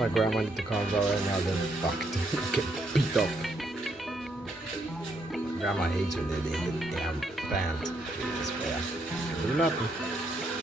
My grandma need to come over right now, then fuck, get beat up. Grandma hates when they're in the damn band. It's bad. Do nothing.